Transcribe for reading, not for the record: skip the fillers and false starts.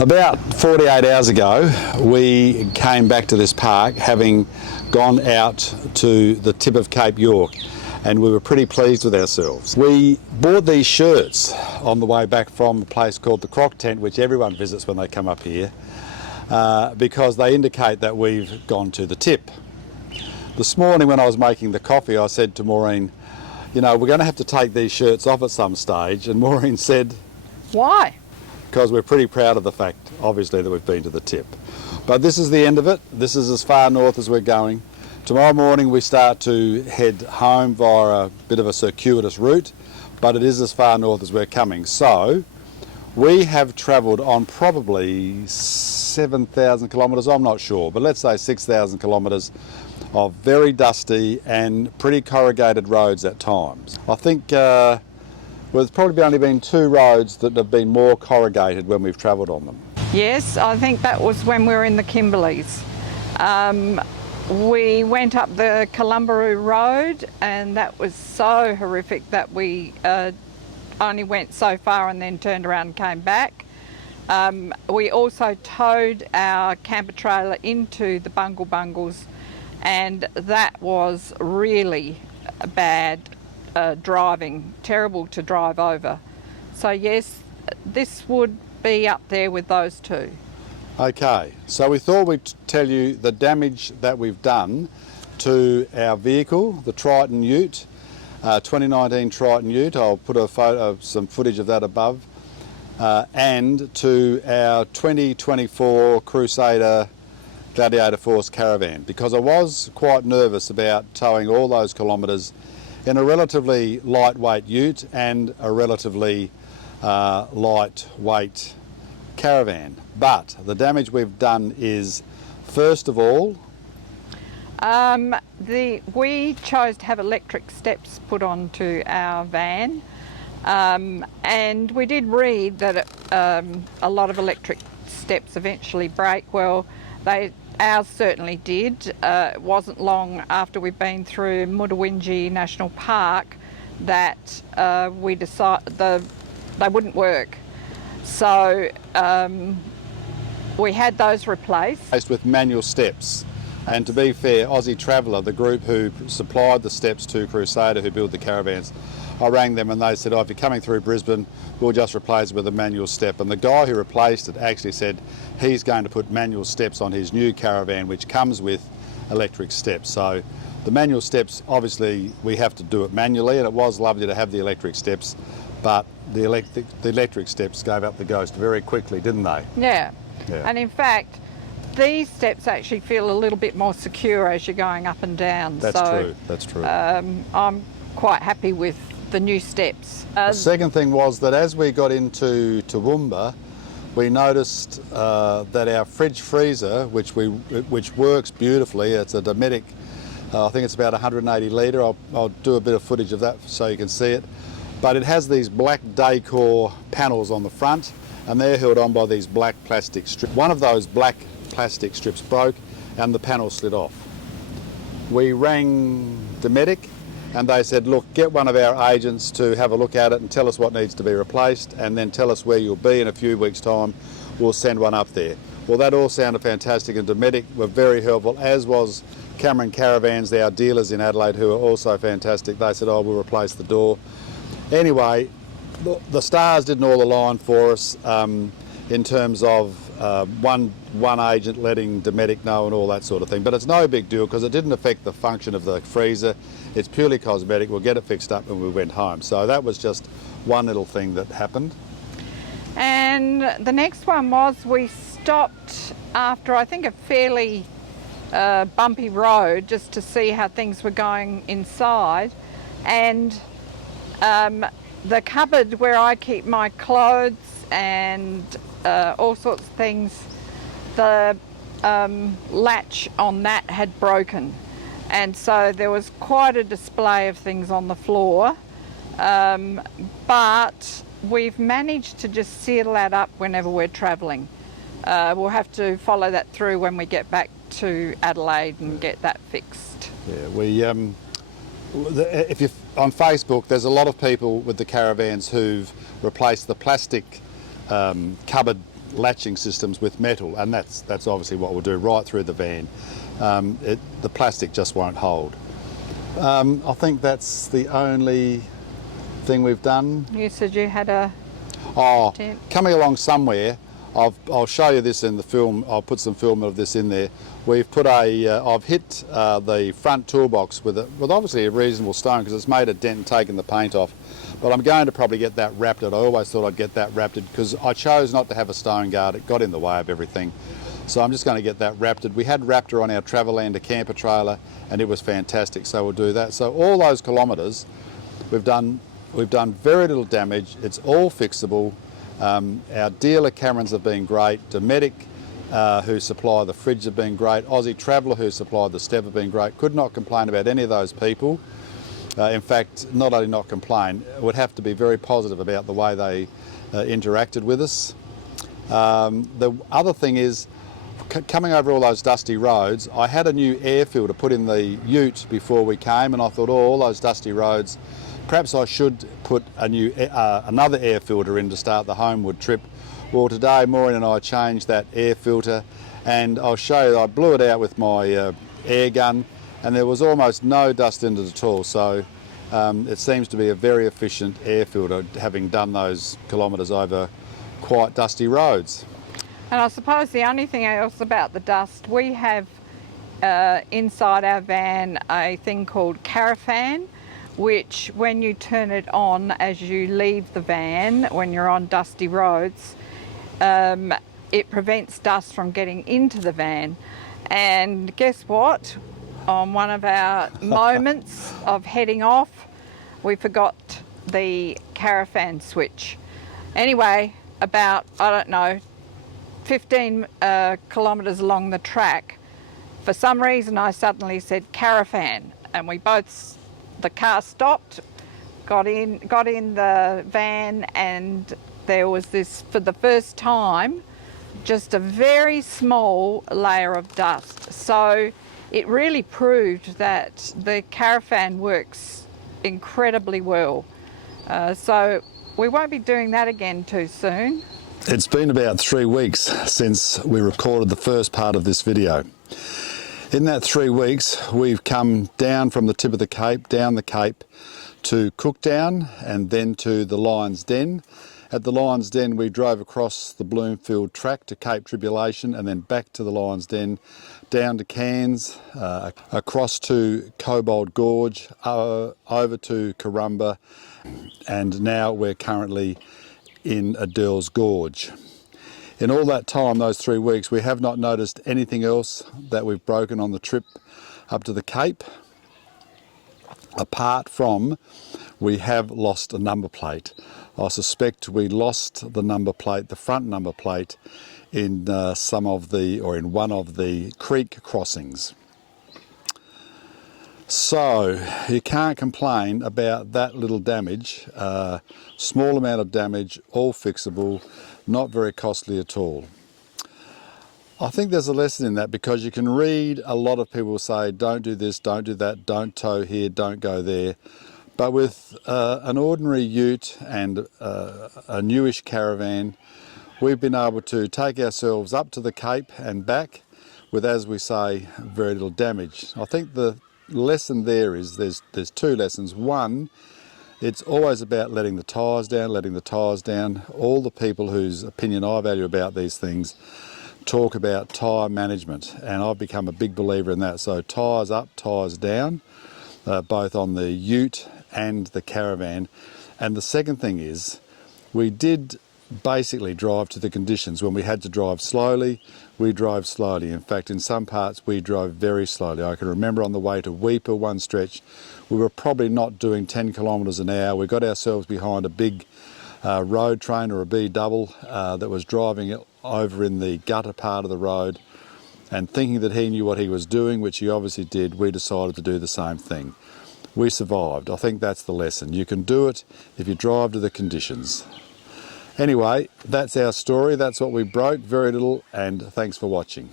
About 48 hours ago, we came back to this park having gone out to the tip of Cape York, and we were pretty pleased with ourselves. We bought these shirts on the way back from a place called the Croc Tent, which everyone visits when they come up here, because they indicate that we've gone to the tip. This morning when I was making the coffee, I said to Maureen, you know, we're going to have to take these shirts off at some stage, and Maureen said, why? Because we're pretty proud of the fact, obviously, that we've been to the tip. But this is the end of it. This is as far north as we're going. Tomorrow morning we start to head home via a bit of a circuitous route, but it is as far north as we're coming. So we have travelled on probably 7,000 kilometres, I'm not sure, but let's say 6,000 kilometres of very dusty and pretty corrugated roads at times. I think there's probably only been 2 roads that have been more corrugated when we've travelled on them. Yes, I think that was when we were in the Kimberleys. We went up the Columbaroo Road, and that was so horrific that we only went so far and then turned around and came back. We also towed our camper trailer into the Bungle Bungles, and that was really bad driving, terrible to drive over. So yes, this would be up there with those 2. Okay, so we thought we'd tell you the damage that we've done to our vehicle, the Triton Ute, 2019 Triton Ute. I'll put a photo, some footage of that above, and to our 2024 Crusader Gladiator Force caravan, because I was quite nervous about towing all those kilometres in a relatively lightweight ute and a relatively lightweight caravan. But the damage we've done is, first of all, we chose to have electric steps put onto our van, and we did read that a lot of electric steps eventually break. Well, ours certainly did. It wasn't long after we'd been through Mudawinji National Park that we decided they wouldn't work. So we had those replaced. With manual steps. And to be fair, Aussie Traveller, the group who supplied the steps to Crusader, who built the caravans, I rang them and they said, oh, if you're coming through Brisbane, we'll just replace it with a manual step. And the guy who replaced it actually said he's going to put manual steps on his new caravan, which comes with electric steps. So the manual steps, obviously we have to do it manually, and it was lovely to have the electric steps, but the electric steps gave up the ghost very quickly, didn't they? Yeah. And in fact, these steps actually feel a little bit more secure as you're going up and down. That's true. I'm quite happy with the new steps. The second thing was that as we got into Toowoomba, we noticed that our fridge freezer, which works beautifully, it's a Dometic, I think it's about 180 litre. I'll do a bit of footage of that so you can see it. But it has these black Decor panels on the front, and they're held on by these black plastic strips. One of those black plastic strips broke and the panel slid off. We rang Dometic and they said, look, get one of our agents to have a look at it and tell us what needs to be replaced, and then tell us where you'll be in a few weeks' time. We'll send one up there. Well, that all sounded fantastic, and Dometic were very helpful, as was Cameron Caravans, our dealers in Adelaide, who are also fantastic. They said, oh, we'll replace the door. Anyway, the stars didn't all align for us in terms of one agent letting Dometic know and all that sort of thing. But it's no big deal because it didn't affect the function of the freezer. It's purely cosmetic. We'll get it fixed up and we went home. So that was just one little thing that happened. And the next one was we stopped after, I think, a fairly bumpy road just to see how things were going inside. And the cupboard where I keep my clothes and all sorts of things, the latch on that had broken, and so there was quite a display of things on the floor, but we've managed to just seal that up whenever we're travelling. We'll have to follow that through when we get back to Adelaide and get that fixed. Yeah, we if you're on Facebook, there's a lot of people with the caravans who've replaced the plastic cupboard latching systems with metal, and that's obviously what we'll do right through the van. The plastic just won't hold. I think that's the only thing we've done. You said you had a tent. Coming along somewhere, I'll show you this in the film. I'll put some film of this in there. We've put I've hit the front toolbox with obviously a reasonable stone because it's made a dent and taken the paint off. But I'm going to probably get that wrapped. I always thought I'd get that wrapped because I chose not to have a stone guard. It got in the way of everything. So I'm just going to get that wrapped. We had Raptor on our Travelander camper trailer and it was fantastic, so we'll do that. So all those kilometres we've done very little damage. It's all fixable. Our dealer Camerons have been great. Dometic, who supply the fridge, have been great. Aussie Traveller, who supplied the step, have been great. Could not complain about any of those people. In fact, not only not complain, would have to be very positive about the way they interacted with us. The other thing is, coming over all those dusty roads, I had a new air filter put in the ute before we came, and I thought, all those dusty roads, perhaps I should put another air filter in to start the homeward trip. Well, today Maureen and I changed that air filter, and I'll show you, I blew it out with my air gun, and there was almost no dust in it at all. So it seems to be a very efficient air filter, having done those kilometres over quite dusty roads. And I suppose the only thing else about the dust, we have inside our van a thing called caravan, which when you turn it on as you leave the van, when you're on dusty roads, it prevents dust from getting into the van. And guess what? On one of our moments of heading off, we forgot the caravan switch. Anyway, about, I don't know, 15 kilometres along the track, for some reason I suddenly said caravan, and the car stopped, got in the van, and there was this, for the first time, just a very small layer of dust. So it really proved that the caravan works incredibly well. So we won't be doing that again too soon. It's been about 3 weeks since we recorded the first part of this video. In that 3 weeks, we've come down from the tip of the Cape, down the Cape to Cooktown and then to the Lion's Den. At the Lion's Den, we drove across the Bloomfield track to Cape Tribulation and then back to the Lion's Den, down to Cairns, across to Cobalt Gorge, over to Karumba, and now we're currently in Adele's Gorge. In all that time, those 3 weeks, we have not noticed anything else that we've broken on the trip up to the Cape, apart from we have lost a number plate. I suspect we lost the number plate, the front number plate, in one of the creek crossings. So you can't complain about that little damage. Small amount of damage, all fixable, not very costly at all. I think there's a lesson in that, because you can read a lot of people say, don't do this, don't do that, don't tow here, don't go there. But with an ordinary ute and a newish caravan, we've been able to take ourselves up to the Cape and back with, as we say, very little damage. I think the lesson there is, there's two lessons. One, it's always about letting the tyres down, All the people whose opinion I value about these things talk about tyre management, and I've become a big believer in that. So tyres up, tyres down, both on the ute and the caravan. And the second thing is, we did basically drive to the conditions. When we had to drive slowly, we drove slowly. In fact, in some parts we drove very slowly. I can remember on the way to Weipa one stretch, we were probably not doing 10 kilometres an hour. We got ourselves behind a big road train, or a B double, that was driving over in the gutter part of the road, and thinking that he knew what he was doing, which he obviously did, we decided to do the same thing. We survived. I think that's the lesson. You can do it if you drive to the conditions. Anyway, that's our story. That's what we broke, very little, and thanks for watching.